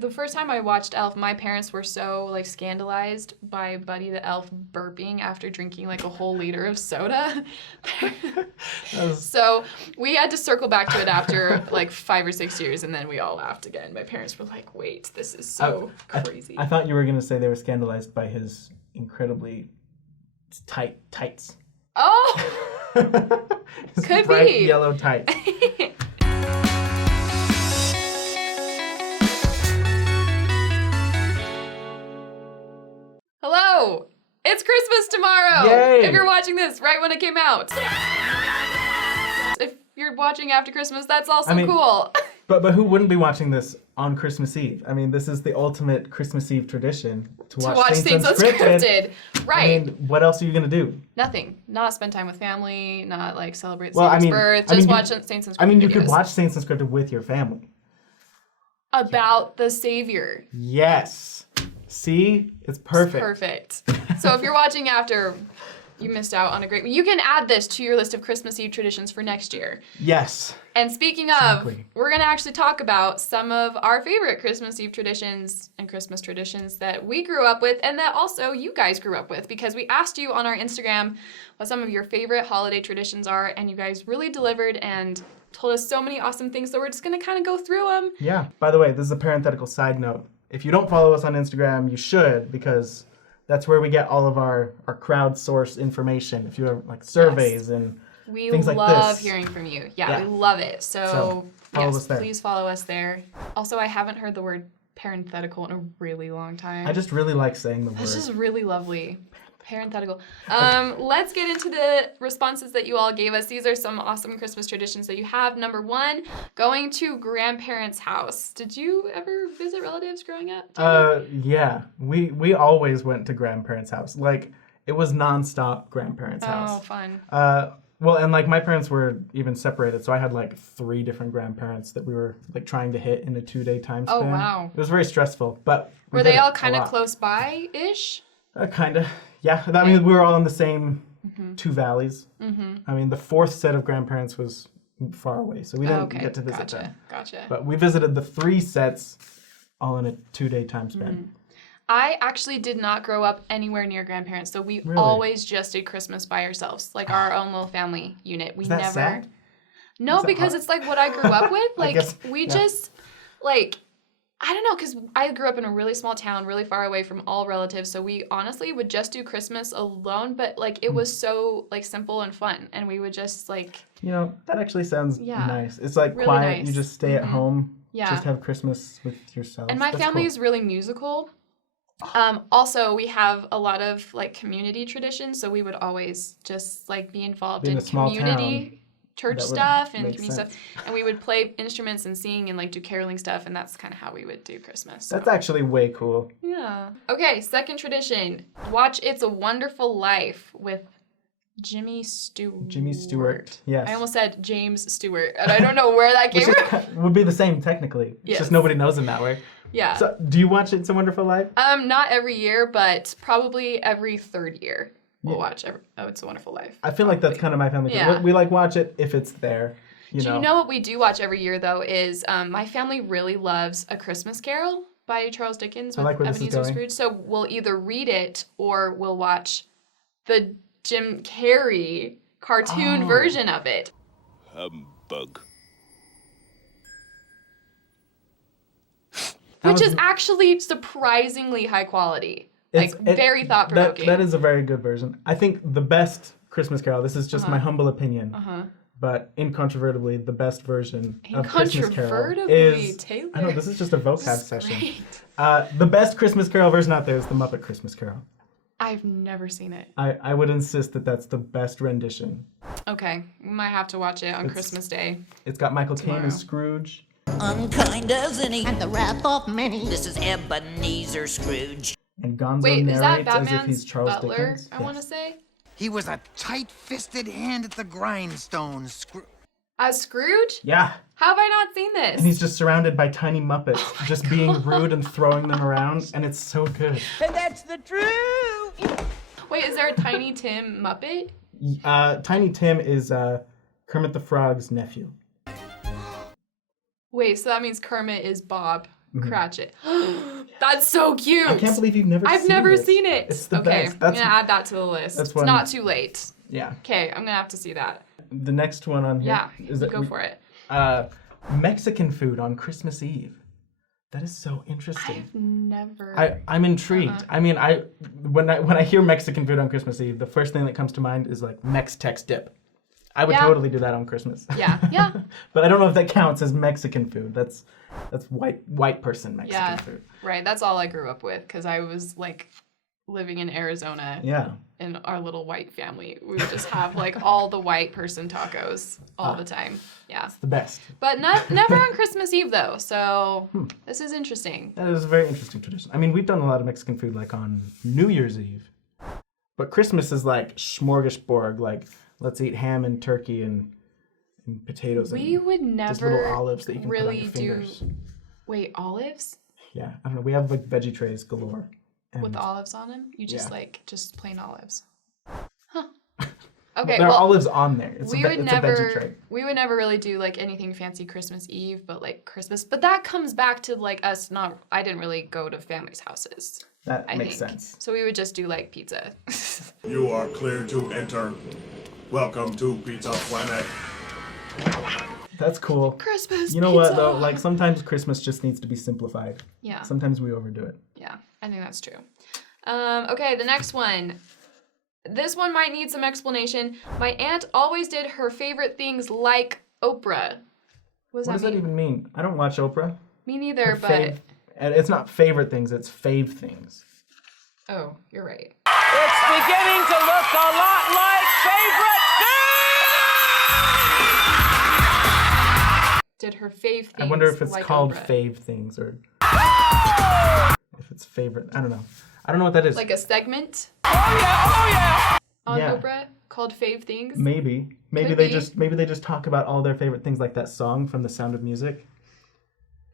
The first time I watched Elf, my parents were so like scandalized by Buddy the Elf burping after drinking like a whole liter of soda. So we had to circle back to it after like 5 or 6 years, and then we all laughed again. My parents were like, wait, this is so crazy. I thought you were going to say they were scandalized by his incredibly tight tights. Oh! His Could bright be. yellow tights. Hello! It's Christmas tomorrow! Yay! If you're watching this right when it came out. If you're watching after Christmas, that's also cool. But who wouldn't be watching this on Christmas Eve? I mean, this is the ultimate Christmas Eve tradition to watch Saints Unscripted. Right. I mean, what else are you going to do? Nothing. Not spend time with family, not like celebrate Saint's birth, just watch Saints Unscripted. I mean, you could watch Saints Unscripted with your family. About the Savior. Yes. See? It's perfect. It's perfect. So if you're watching after, you missed out on a great... You can add this to your list of Christmas Eve traditions for next year. Yes. And speaking of, we're going to actually talk about some of our favorite Christmas Eve traditions and Christmas traditions that we grew up with and that also you guys grew up with, because we asked you on our Instagram what some of your favorite holiday traditions are, and you guys really delivered and told us so many awesome things, so we're just going to kind of go through them. Yeah. By the way, this is a parenthetical side note. If you don't follow us on Instagram, you should, because that's where we get all of our crowdsourced information. If you have like surveys and things like this. We love hearing from you. Yeah, we love it. So follow us there. Please follow us there. Also, I haven't heard the word parenthetical in a really long time. I just really like saying the word. It's just really lovely. Parenthetical. Let's get into the responses that you all gave us. These are some awesome Christmas traditions that you have. Number 1, going to grandparents' house. Did you ever visit relatives growing up? Yeah. We always went to grandparents' house. Like, it was nonstop grandparents' house. Oh, fun. Well, and like my parents were even separated, so I had like 3 different grandparents that we were like trying to hit in a 2-day time span. Oh, wow. It was very stressful, but were they all kind of close by-ish? Kind of. Yeah, I mean, we were all in the same 2 valleys. Mm-hmm. I mean, the 4th set of grandparents was far away, so we didn't get to visit them. Gotcha. But we visited the 3 sets all in a 2-day time span. Mm-hmm. I actually did not grow up anywhere near grandparents, so we always just did Christmas by ourselves, like our own little family unit. We Is that never. sad? No, because hard? it's like what I grew up with. Like we just like. I don't know, because I grew up in a really small town, really far away from all relatives, so we honestly would just do Christmas alone, but, like, it was so, like, simple and fun, and we would just, like... You know, that actually sounds nice. It's, like, really quiet. Nice. You just stay at home, just have Christmas with yourself. And my family is really musical. Also, we have a lot of, like, community traditions, so we would always just, like, be involved in community... church stuff and community stuff, and we would play instruments and sing and like do caroling stuff, and that's kind of how we would do Christmas. So. That's actually way cool. Yeah. Okay, second tradition: watch It's a Wonderful Life with Jimmy Stewart. Jimmy Stewart. Yes. I almost said James Stewart, and I don't know where that came from. Would be the same technically. It's just nobody knows him that way. Yeah. So, do you watch It's a Wonderful Life? Not every year, but probably every 3rd year. We'll watch It's a Wonderful Life. I feel like that's kind of my family. Yeah. We like watch it if it's there. You know what we do watch every year, though, is my family really loves A Christmas Carol by Charles Dickens with Ebenezer Scrooge. So we'll either read it or we'll watch the Jim Carrey cartoon version of it. Humbug. Which is actually surprisingly high quality. Very thought-provoking. That is a very good version. I think the best Christmas Carol, this is just my humble opinion, but incontrovertibly, the best version of Christmas Carol is... Taylor. I know, this is just a vocab session. The best Christmas Carol version out there is the Muppet Christmas Carol. I've never seen it. I would insist that that's the best rendition. Okay, we might have to watch it on Christmas Day. It's got Michael Caine as Scrooge. Unkind as any, and the wrath of many. This is Ebenezer Scrooge. And Gonzo narrates as if he's Charles Butler, Dickens. I want to say. He was a tight-fisted hand at the grindstone. As Scrooge? Yeah. How have I not seen this? And he's just surrounded by tiny Muppets, just being rude and throwing them around, and it's so good. And that's the truth! Wait, is there a Tiny Tim Muppet? Tiny Tim is Kermit the Frog's nephew. Wait, so that means Kermit is Bob. Cratchit. That's so cute. I can't believe you've never seen it. I've never seen it. It's the okay, best. I'm going to add that to the list. It's one, not too late. Yeah. Okay, I'm going to have to see that. The next one on here. Yeah, go for it. Mexican food on Christmas Eve. That is so interesting. I've never. I'm intrigued. I mean, when I hear Mexican food on Christmas Eve, the first thing that comes to mind is like Mex-Tex dip. I would totally do that on Christmas. Yeah. But I don't know if that counts as Mexican food. That's white person Mexican food. Right. That's all I grew up with because I was like living in Arizona. Yeah. In our little white family, we would just have like all the white person tacos all the time. Yeah. It's the best. But never on Christmas Eve though. So this is interesting. That is a very interesting tradition. I mean, we've done a lot of Mexican food like on New Year's Eve. But Christmas is like smorgasbord, like let's eat ham and turkey and potatoes we and would never just little olives that you can really put on your fingers. Wait, olives? Yeah, I don't know. We have like veggie trays galore. With olives on them? You just just plain olives. Huh. Okay, there are olives on there. It's a veggie tray. We would never really do like anything fancy Christmas Eve, but like Christmas. But that comes back to like us not. I didn't really go to families' houses. That makes sense. So we would just do like pizza. You are clear to enter. Welcome to Pizza Planet. That's cool. Christmas. You know what though? Like sometimes Christmas just needs to be simplified. Yeah. Sometimes we overdo it. Yeah, I think that's true. Okay, the next one. This one might need some explanation. My aunt always did her favorite things like Oprah. What does that even mean? I don't watch Oprah. Me neither, but... It's not favorite things, it's fave things. Oh, you're right. It's beginning to look a lot like favorite things! Did her fave things I wonder if it's like called Oprah. fave things or... if it's favorite. I don't know. I don't know what that is. Like a segment? Oh yeah! On Oprah called Fave Things? Maybe they just talk about all their favorite things, like that song from The Sound of Music.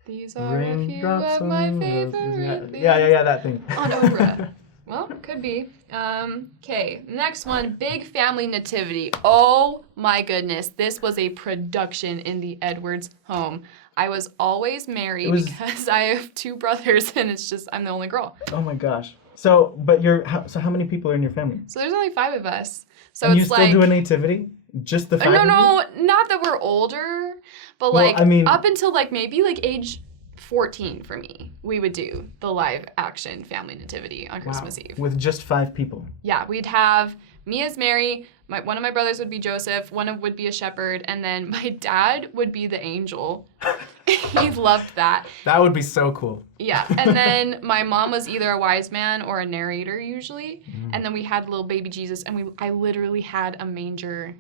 These are a few of my favorite things. Yeah, that thing. On Oprah. Well, could be. Okay, next one, Big Family Nativity. Oh my goodness, this was a production in the Edwards home. I was always married because I have two brothers and it's just, I'm the only girl. Oh my gosh. So how many people are in your family? So there's only 5 of us. So and it's you still do a nativity? Just the 5 of you? No, not that we're older, but up until maybe age 14 for me, we would do the live action family nativity on Christmas Eve. With just 5 people? Yeah, we'd have me as Mary, one of my brothers would be Joseph, would be a shepherd, and then my dad would be the angel. He loved that. That would be so cool. Yeah, and then my mom was either a wise man or a narrator usually, and then we had little baby Jesus, and I literally had a manger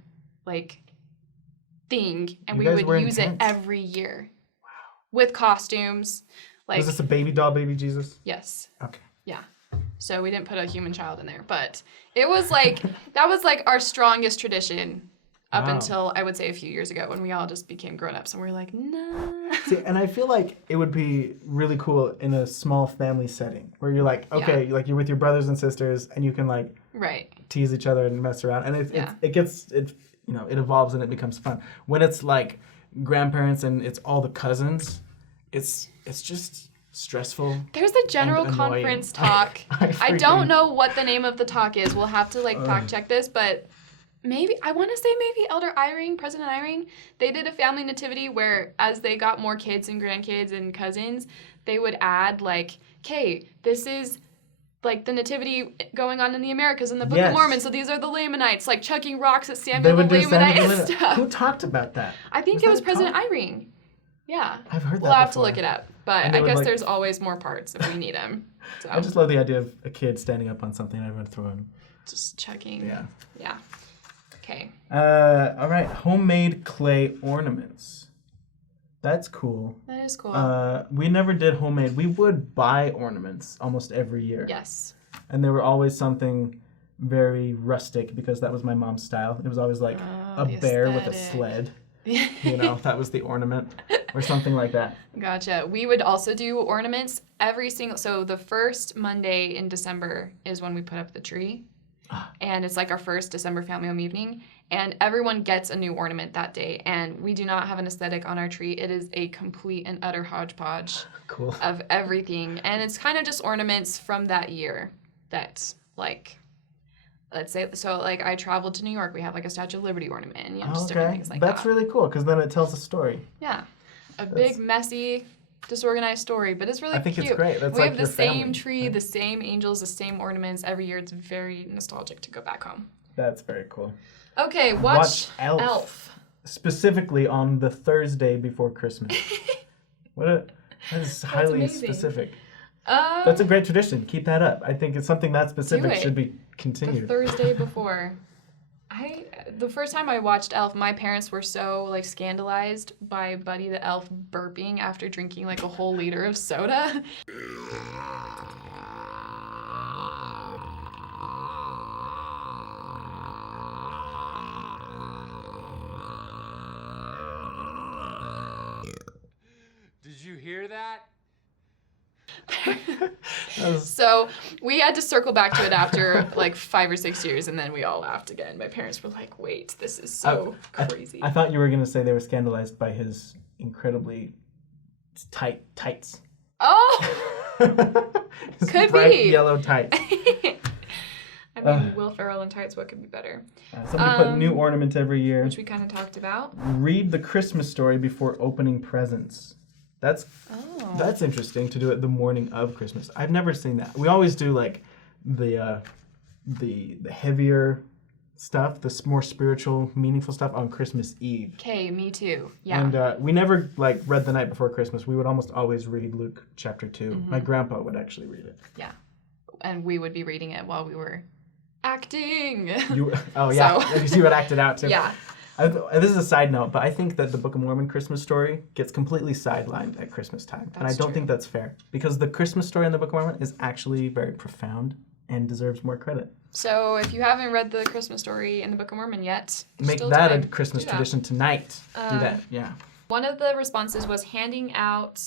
thing, and we would use it every year. Wow. With costumes. Was this a baby doll, baby Jesus? Yes. Okay. Yeah. So we didn't put a human child in there, but it was that was our strongest tradition up until I would say a few years ago when we all just became grown-ups and we were like, nah. See, and I feel like it would be really cool in a small family setting where you're you're with your brothers and sisters and you can tease each other and mess around, and it evolves and it becomes fun. When it's grandparents and it's all the cousins, it's just stressful. There's a general conference talk. I don't know what the name of the talk is. We'll have to fact check this, but I want to say Elder Eyring, President Eyring, they did a family nativity where as they got more kids and grandkids and cousins, they would add okay, this is the nativity going on in the Americas in the Book of Mormon. So these are the Lamanites, chucking rocks at Samuel the Lamanite and stuff. Who talked about that? I think it was President Eyring. Yeah. I've heard that We'll have before. to look it up. But I guess there's always more parts if we need them. So. I just love the idea of a kid standing up on something and everyone throwing. Just chucking. Yeah. Okay. All right. Homemade clay ornaments. That's cool. That is cool. We never did homemade. We would buy ornaments almost every year. Yes. And they were always something very rustic because that was my mom's style. It was always a bear with a sled. That was the ornament or something like that. Gotcha. We would also do ornaments so the first Monday in December is when we put up the tree. And it's our first December family home evening. and everyone gets a new ornament that day. And we do not have an aesthetic on our tree. It is a complete and utter hodgepodge of everything. And it's kind of just ornaments from that year that, like, let's say, so like I traveled to New York. We have like a Statue of Liberty ornament, and just different things like that. That's really cool because then it tells a story. Yeah. Big, messy, disorganized story, but it's really cute. I think it's great. That's we like have the your same family. tree, the same angels, the same ornaments every year. It's very nostalgic to go back home. That's very cool. Okay, watch Elf. Specifically on the Thursday before Christmas. That is highly specific. That's a great tradition. Keep that up. I think it's something that specific should be continued. The Thursday before. The first time I watched Elf, my parents were so like scandalized by Buddy the Elf burping after drinking like a whole liter of soda. Did you hear that? So we had to circle back to it after like 5 or 6 years, and then we all laughed again. My parents were like, wait, this is so crazy. I thought you were going to say they were scandalized by his incredibly tight tights. Oh! His Could bright be. yellow tights. I mean, Will Ferrell and tights, what could be better? Somebody put new ornament every year. Which we kind of talked about. Read the Christmas story before opening presents. That's interesting to do it the morning of Christmas. I've never seen that. We always do like the heavier stuff, the more spiritual, meaningful stuff on Christmas Eve. Okay, me too. Yeah. And we never like read the night before Christmas. We would almost always read Luke chapter 2. Mm-hmm. My grandpa would actually read it. Yeah. And we would be reading it while we were acting. Because you would act it out too. Yeah. This is a side note, but I think that the Book of Mormon Christmas story gets completely sidelined at Christmas time. And I don't think that's fair. Because the Christmas story in the Book of Mormon is actually very profound and deserves more credit. So if you haven't read the Christmas story in the Book of Mormon yet, make that a Christmas tradition tonight. Do that, yeah. One of the responses was handing out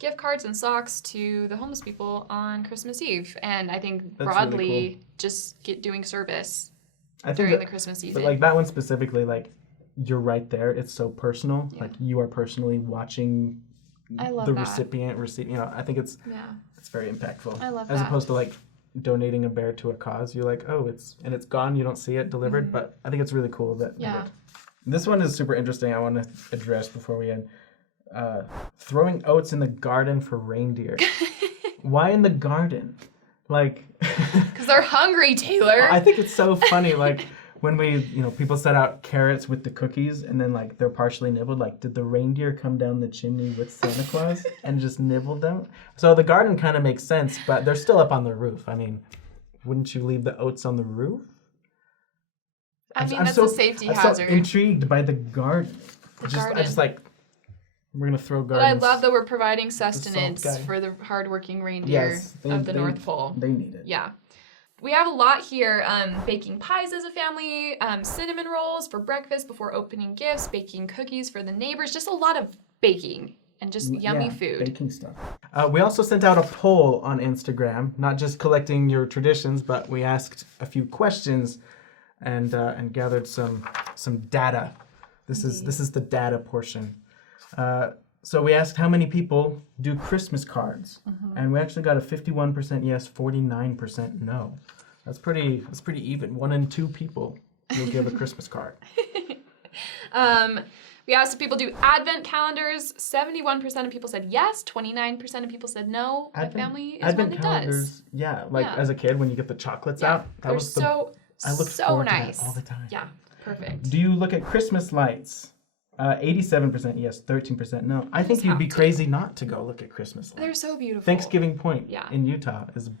gift cards and socks to the homeless people on Christmas Eve. And I think that's broadly really cool. Just doing service during the Christmas season. But like that one specifically, like you're right there. It's so personal. Yeah. Like you are personally watching the recipient receive. You know, I think it's very impactful. I love that. As opposed to like donating a bear to a cause. You're like, oh, it's gone. You don't see it delivered. Mm-hmm. But I think it's really cool that. Yeah. This one is super interesting. I want to address before we end. Throwing oats in the garden for reindeer. Why in the garden? Like. Because they're hungry, Taylor. I think it's so funny. Like when people set out carrots with the cookies and then like they're partially nibbled. Like, did the reindeer come down the chimney with Santa Claus and just nibbled them? So the garden kind of makes sense, but they're still up on the roof. I mean, wouldn't you leave the oats on the roof? That's a safety hazard. I'm so intrigued by the garden. I just like, we're going to throw gardens. But I love that we're providing sustenance for the hardworking reindeer of the North Pole. They need it. Yeah. We have a lot here. Baking pies as a family, cinnamon rolls for breakfast before opening gifts, baking cookies for the neighbors, just a lot of baking and just yummy food. Baking stuff. We also sent out a poll on Instagram, not just collecting your traditions, but we asked a few questions and gathered some data. This is the data portion. So we asked how many people do Christmas cards, and we actually got a 51% yes, 49% no. That's pretty even. 1 in 2 people will give a Christmas card. We asked if people do advent calendars. 71% of people said yes. 29% of people said no. My family is advent one that calendars, does. Yeah, as a kid when you get the chocolates out. That was I looked forward to that all the time. Yeah, perfect. Do you look at Christmas lights? 87% yes, 13% no. I think you'd be crazy not to go look at Christmas lights. They're so beautiful. Thanksgiving Point in Utah is an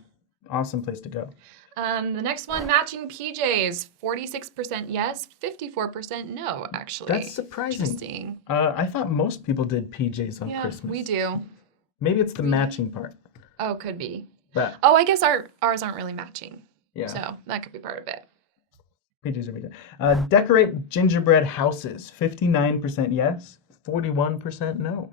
awesome place to go. The next one, matching PJs. 46% yes, 54% no, actually. That's surprising. Interesting. I thought most people did PJs on Christmas. We do. Maybe it's the matching part. Oh, could be. But I guess ours aren't really matching. Yeah. So that could be part of it. PJs are done. Decorate gingerbread houses. 59% yes, 41% no.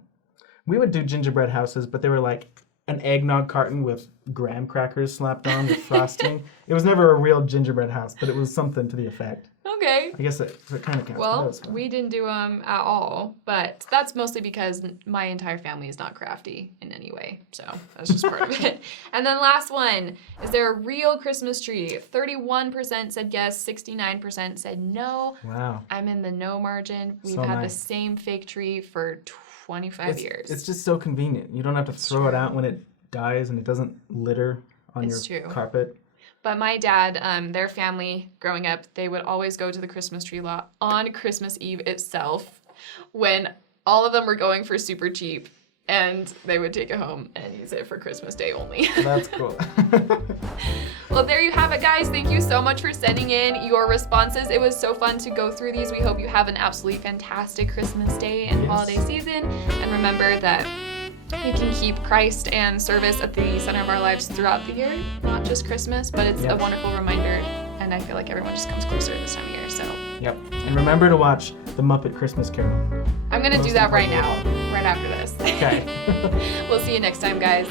We would do gingerbread houses, but they were like an eggnog carton with graham crackers slapped on with frosting. It was never a real gingerbread house, but it was something to the effect. Okay. I guess it kind of counts. Well, we didn't do them at all, but that's mostly because my entire family is not crafty in any way. So that's just part of it. And then last one, is there a real Christmas tree? 31% said yes, 69% said no. Wow. I'm in the no margin. We've had the same fake tree for 25 years. It's just so convenient. You don't have to throw it out when it dies and it doesn't litter on your carpet. But my dad, their family growing up, they would always go to the Christmas tree lot on Christmas Eve itself when all of them were going for super cheap, and they would take it home and use it for Christmas Day only. That's cool. Well, there you have it, guys. Thank you so much for sending in your responses. It was so fun to go through these. We hope you have an absolutely fantastic Christmas Day and holiday season. And remember that we can keep Christ and service at the center of our lives throughout the year, not just Christmas, but it's a wonderful reminder, and I feel like everyone just comes closer this time of year, so. Yep, and remember to watch The Muppet Christmas Carol. I'm gonna do that right now, right after this. Okay. We'll see you next time, guys.